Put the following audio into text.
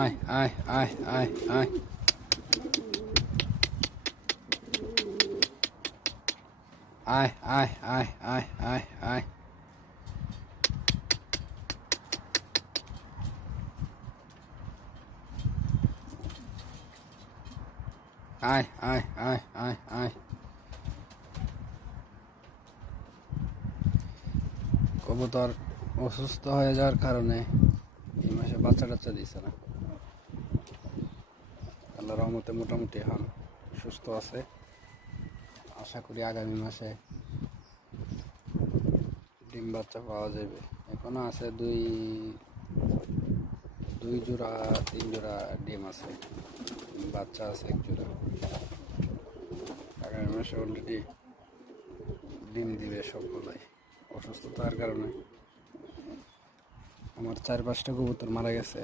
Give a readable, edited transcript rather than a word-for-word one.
আয় আয় আয় আয় আয় আয় আয় আয় আয় আয় আয় আয় আয় আয় আয় আয় কবুতর অসুস্থ হয়ে যাওয়ার কারণে এই মাসে বাচ্চা টাচ্চা দিছে না। আল্লাহর রহমতে মোটামুটি এখন সুস্থ আছে। আশা করি আগামী মাসে ডিম বাচ্চা পাওয়া যাবে। এখনো আছে দুই জোড়া 3 জোড়া ডিম আছে, বাচ্চা আছে 1 জোড়া। আগামী মাসে অলরেডি ডিম দিবে সবগুলাই। অসুস্থতার কারণে আমার 4-5টা কবুতর মারা গেছে।